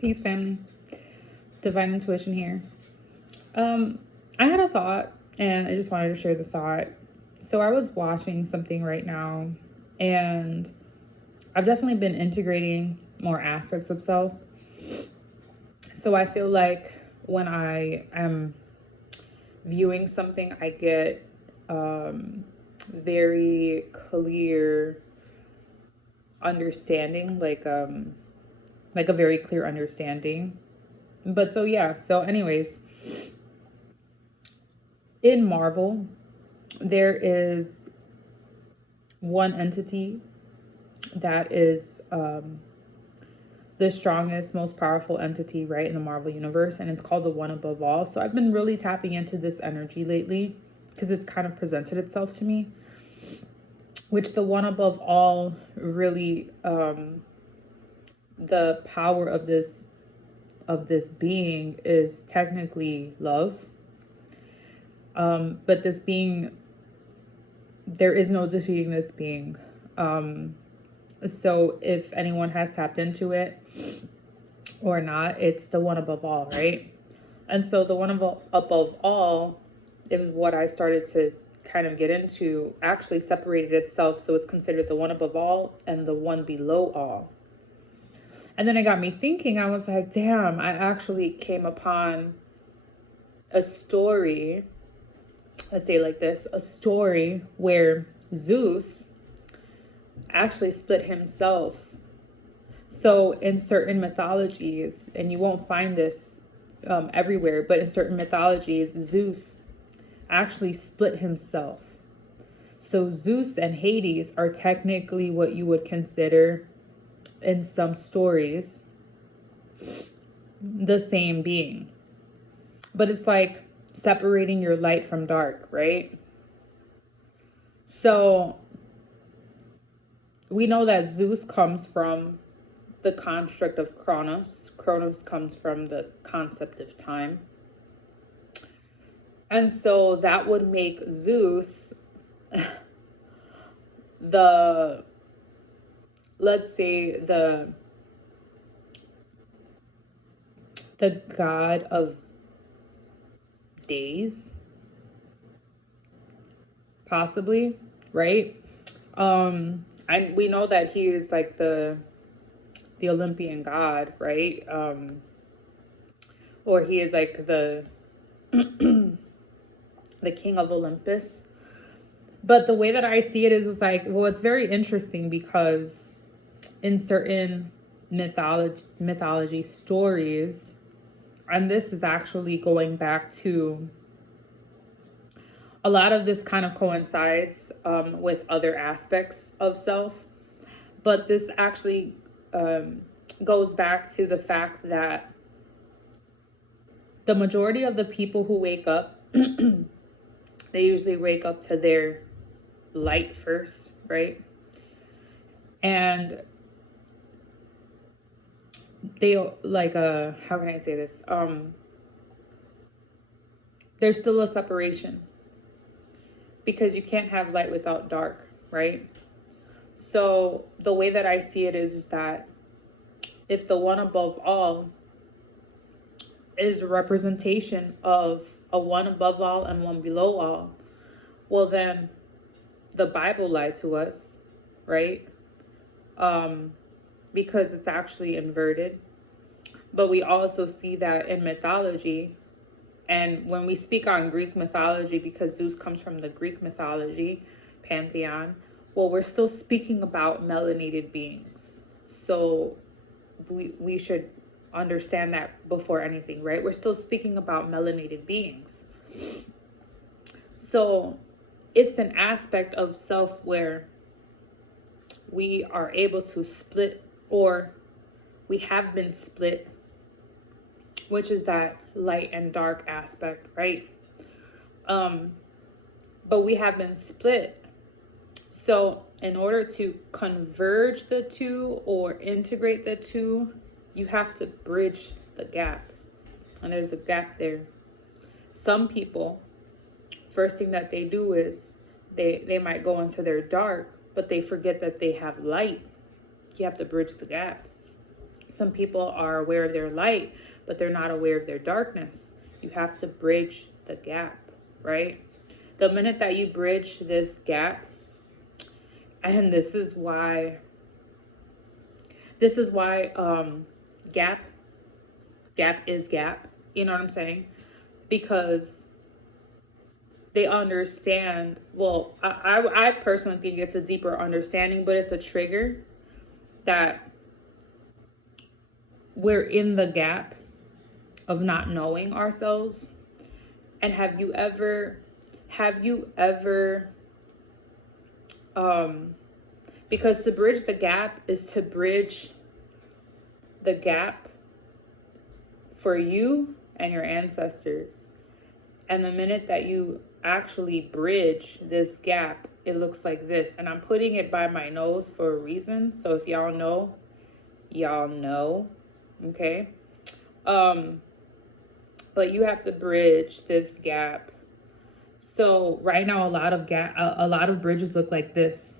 Peace, family. Divine Intuition here. I had a thought, and I just wanted to share the thought. So I was watching something right now, and I've definitely been integrating more aspects of self. So I feel like when I am viewing something, I get very clear understanding, like a very clear understanding. But so anyways, in Marvel, there is one entity that is the strongest, most powerful entity, right, in the Marvel universe, and it's called the One Above All. So I've been really tapping into this energy lately because it's kind of presented itself to me, which the One Above All really, the power of this being is technically love. But this being, there is no defeating this being. So if anyone has tapped into it or not, it's the one above all, right? And so the one above all is what I started to kind of get into, actually separated itself. So it's considered the one above all and the one below all. And then it got me thinking, I was like, damn, I actually came upon a story, let's say like this, a story where Zeus actually split himself. So in certain mythologies, and you won't find this everywhere, but in certain mythologies, Zeus actually split himself. So Zeus and Hades are technically what you would consider, in some stories, the same being. But it's like separating your light from dark, right? So we know that Zeus comes from the construct of Kronos. Kronos comes from the concept of time. And so that would make Zeus the, let's say, the god of days, possibly, right? And we know that he is like the Olympian god, right? Or he is like the the king of Olympus. But the way that I see it is like, well, it's very interesting because in certain mythology stories, and this is actually going back to, a lot of this kind of coincides with other aspects of self, but this actually goes back to the fact that the majority of the people who wake up, they usually wake up to their light first, right? And they like, how can I say this? There's still a separation because you can't have light without dark, right? So the way that I see it is that if the one above all is a representation of a one above all and one below all, well then the Bible lied to us, right? Because it's actually inverted. But we also see that in mythology, and when we speak on Greek mythology, because Zeus comes from the Greek mythology pantheon, well, we're still speaking about melanated beings. So we should understand that before anything, right? We're still speaking about melanated beings. So it's an aspect of self where we are able to split, or we have been split, which is that light and dark aspect, right? But we have been split. So in order to converge the two or integrate the two, you have to bridge the gap. And there's a gap there. Some people, first thing that they do is they might go into their dark, but they forget that they have light. You have to bridge the gap, Some people are aware of their light, but they're not aware of their darkness. You have to bridge the gap, right? The minute that you bridge this gap, and this is why gap is gap, you know what I'm saying? Because they understand, well, I personally think it's a deeper understanding, but it's a trigger that we're in the gap of not knowing ourselves. And have you ever because to bridge the gap is to bridge the gap for you and your ancestors. And the minute that you actually bridge this gap, it looks like this. And I'm putting it by my nose for a reason. So if y'all know, okay? But you have to bridge this gap. So right now, a lot of bridges look like this.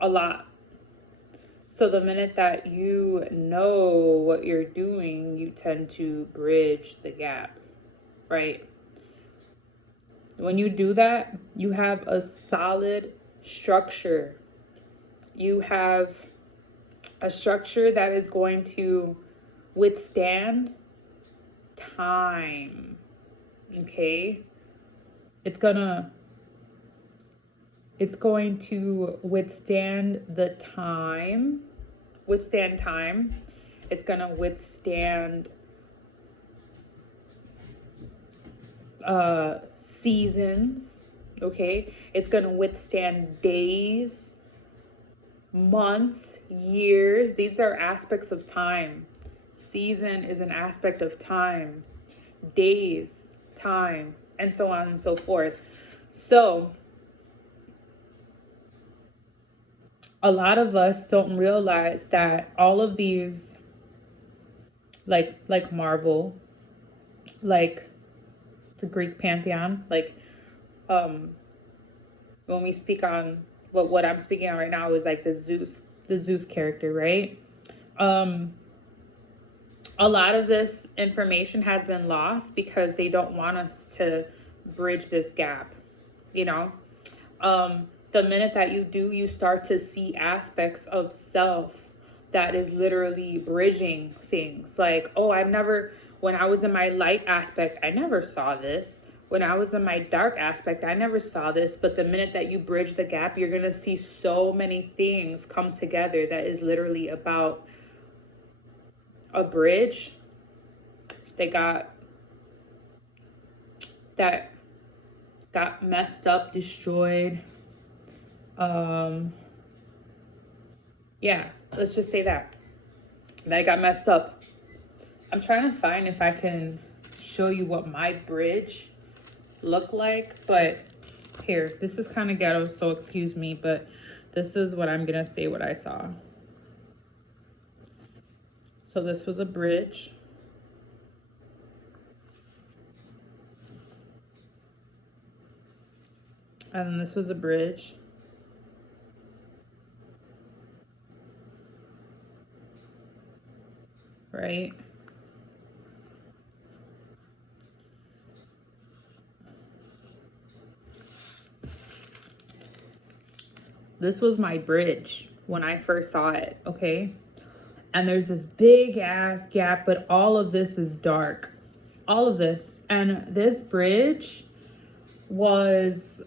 A lot. So the minute that you know what you're doing, you tend to bridge the gap, right? When you do that, you have a solid structure. You have a structure that is going to withstand time, okay? It's going to withstand the time, It's going to withstand seasons, okay? It's going to withstand days, months, years. These are aspects of time. Season is an aspect of time, days, time, and so on and so forth. So a lot of us don't realize that all of these, like Marvel, like the Greek pantheon, like when we speak on what I'm speaking on right now is like the Zeus character, right? A lot of this information has been lost because they don't want us to bridge this gap, you know? The minute that you do, you start to see aspects of self that is literally bridging things. Like, oh, when I was in my light aspect, I never saw this. When I was in my dark aspect, I never saw this. But the minute that you bridge the gap, you're going to see so many things come together that is literally about a bridge that got messed up, destroyed. Yeah, let's just say that it got messed up. I'm trying to find if I can show you what my bridge looked like, but here, this is kind of ghetto, so excuse me, but this is what I'm gonna say what I saw. So this was a bridge. And then this was a bridge. Right? This was my bridge when I first saw it, okay? And there's this big ass gap, but all of this is dark. All of this. And this bridge was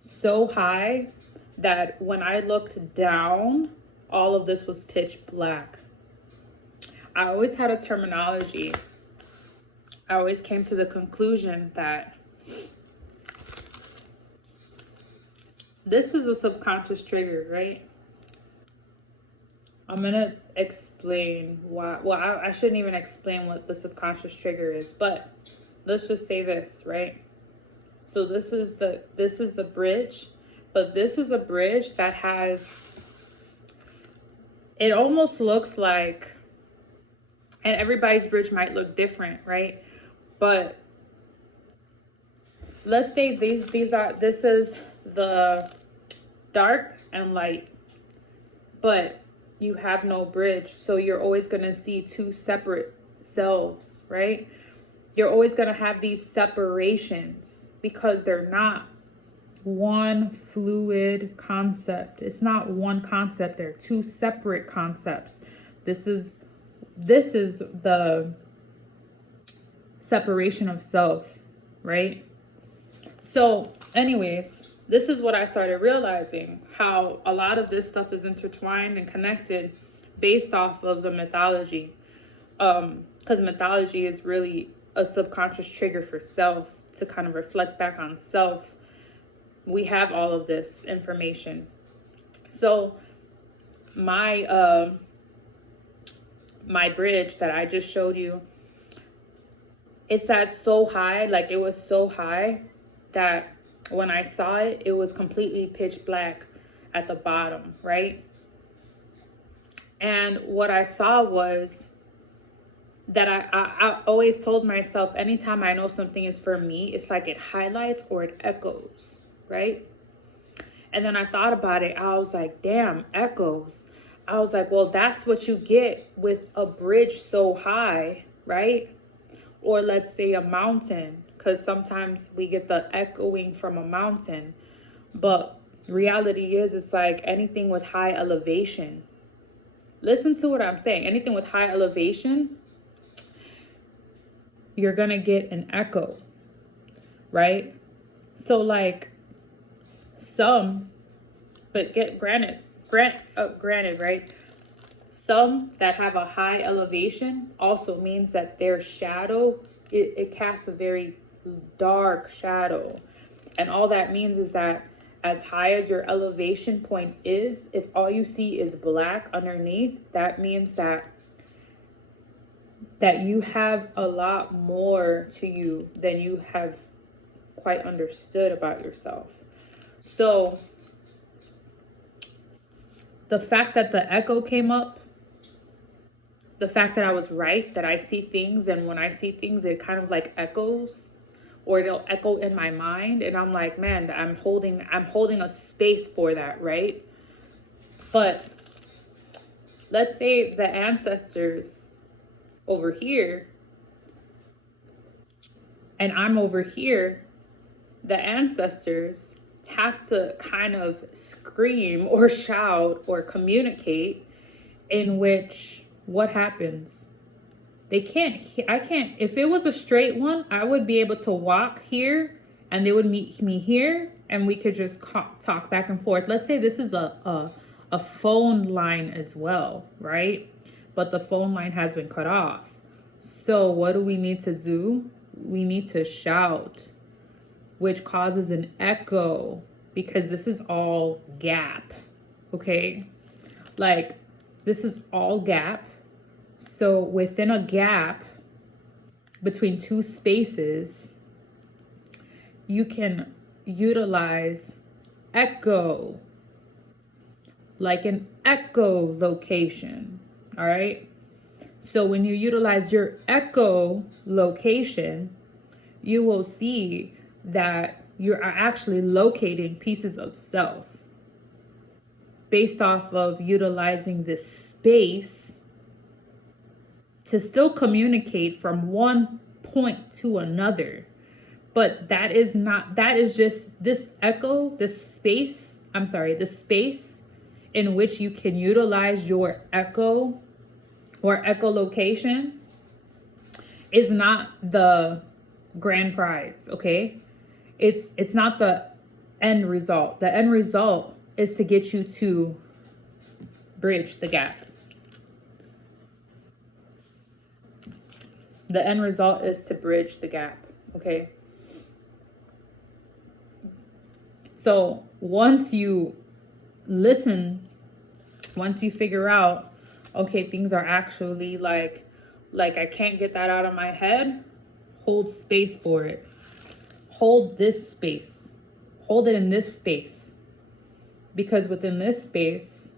so high that when I looked down, all of this was pitch black. I always had a terminology. I always came to the conclusion that this is a subconscious trigger, right? I'm going to explain why. Well, I shouldn't even explain what the subconscious trigger is, but let's just say this, right? So this is the bridge, but this is a bridge that has, it almost looks like, and everybody's bridge might look different, right? But let's say this is the dark and light, but you have no bridge. So you're always going to see two separate selves, right? You're always going to have these separations because they're not one fluid concept. It's not one concept. They're two separate concepts. This is the separation of self, right? So anyways, this is what I started realizing, how a lot of this stuff is intertwined and connected based off of the mythology. Because mythology is really a subconscious trigger for self, to kind of reflect back on self. We have all of this information. So my bridge that I just showed you, it's at so high, like it was so high that when I saw it, it was completely pitch black at the bottom, right? And what I saw was that I always told myself, anytime I know something is for me, it's like it highlights or it echoes, right? And then I thought about it. I was like, damn, echoes. I was like, well, that's what you get with a bridge so high, right? Or let's say a mountain, because sometimes we get the echoing from a mountain. But reality is, it's like anything with high elevation. Listen to what I'm saying. Anything with high elevation, you're going to get an echo, right? So like granted, right? Some that have a high elevation also means that their shadow, it casts a very dark shadow. And all that means is that as high as your elevation point is, if all you see is black underneath, that means that you have a lot more to you than you have quite understood about yourself. So the fact that the echo came up, the fact that I was right, that I see things, and when I see things, it kind of like echoes, or it'll echo in my mind, and I'm like, man, I'm holding a space for that, right? But let's say the ancestors over here and I'm over here, the ancestors have to kind of scream or shout or communicate, in which what happens? They can't, I can't, if it was a straight one, I would be able to walk here and they would meet me here and we could just talk back and forth. Let's say this is a phone line as well, right? But the phone line has been cut off. So what do we need to do? We need to shout, which causes an echo, because this is all gap, okay? Like, this is all gap. So within a gap between two spaces, you can utilize echo, like an echo location, all right? So when you utilize your echo location, you will see that you're actually locating pieces of self based off of utilizing this space to still communicate from one point to another. But that is just this echo, this space in which you can utilize your echo or echolocation is not the grand prize, okay? It's not the end result. The end result is to get you to bridge the gap. The end result is to bridge the gap, okay? So once you listen, once you figure out, okay, things are actually like I can't get that out of my head, hold space for it. Hold this space. Hold it in this space. Because within this space,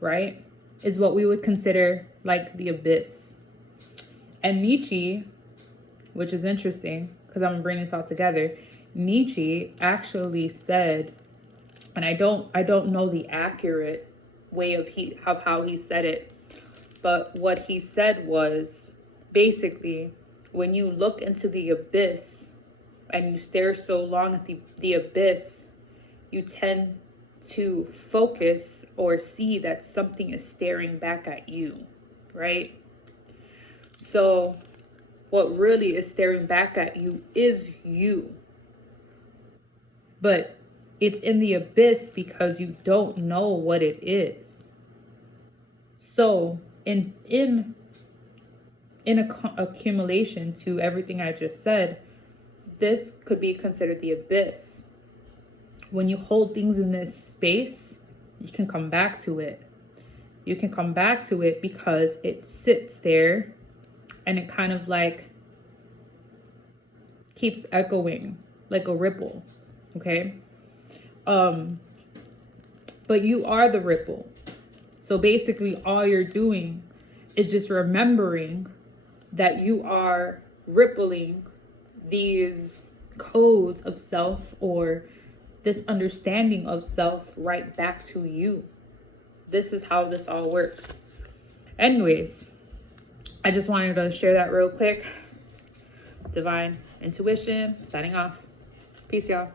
right, is what we would consider like the abyss. And Nietzsche, which is interesting because I'm going to bring this all together, Nietzsche actually said, and I don't know the accurate way of how he said it. But what he said was basically, when you look into the abyss and you stare so long at the abyss, you tend to focus or see that something is staring back at you, right? So what really is staring back at you is you. But it's in the abyss because you don't know what it is. So in accumulation to everything I just said, this could be considered the abyss. When you hold things in this space, you can come back to it. You can come back to it because it sits there and it kind of like keeps echoing like a ripple, okay? But you are the ripple. So basically all you're doing is just remembering that you are rippling these codes of self or this understanding of self right back to you. This is how this all works. Anyways, I just wanted to share that real quick. Divine Intuition, signing off. Peace, y'all.